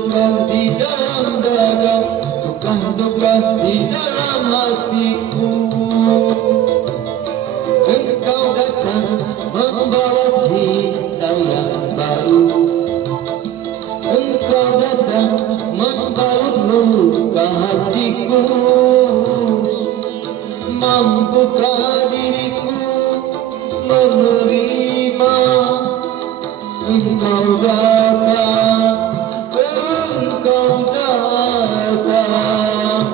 luka di dalam dada, duka di dalam hatiku. Engkau datang membawa cinta yang baru, engkau datang membalut luka hatiku. Mampukah diriku menerima engkau datang, engkau datang.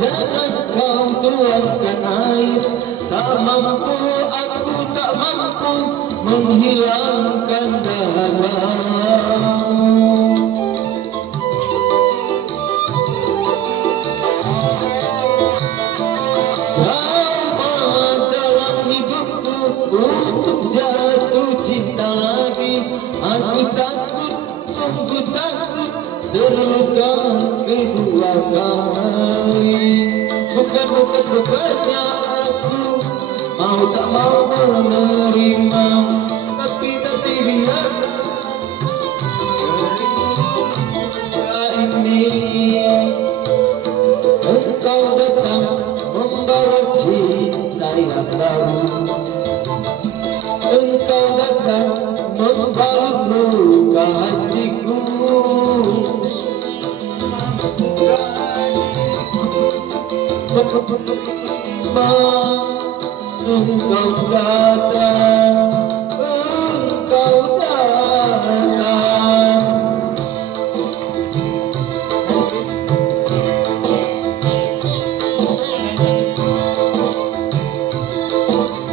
Jangan kau tuangkan air, tak mampu, aku tak mampu menghilangkan dahagamu. Lama dalam hidupku untuk jatuh cinta lagi. Aku takut, sungguh takut terluka kedua kali. Bukannya aku mau tak mau menerima, tapi biar ini engkau datang membawa cinta yang baru, engkau datang membalut luka hatiku. Engkau datang, engkau datang.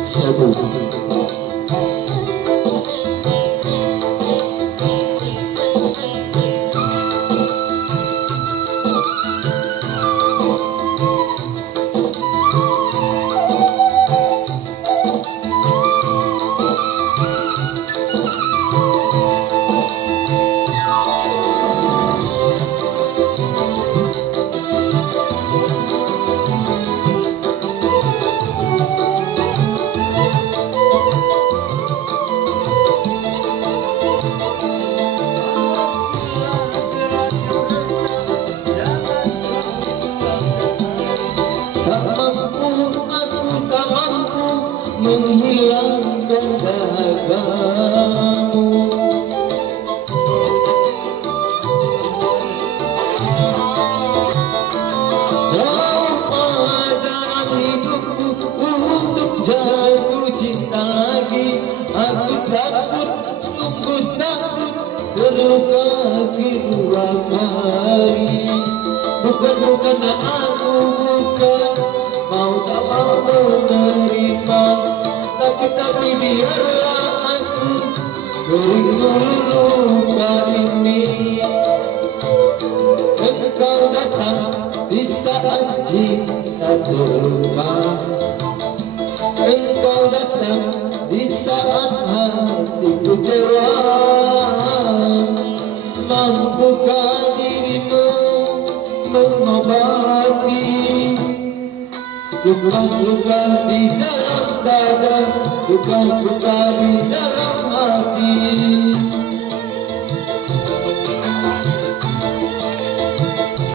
Sebut menghilangkan dahagamu. Lama dalam hidupku untuk jatuh cinta lagi. Aku takut, sungguh takut terluka kedua kali. Bukannya aku mau tak mau menerima, tapi biarlah aku kering luka ini. Engkau datang di saat cinta terluka, engkau datang di saat hati kecewa. Mampukah dirimu mengobati luka di dalam dada, luka di dalam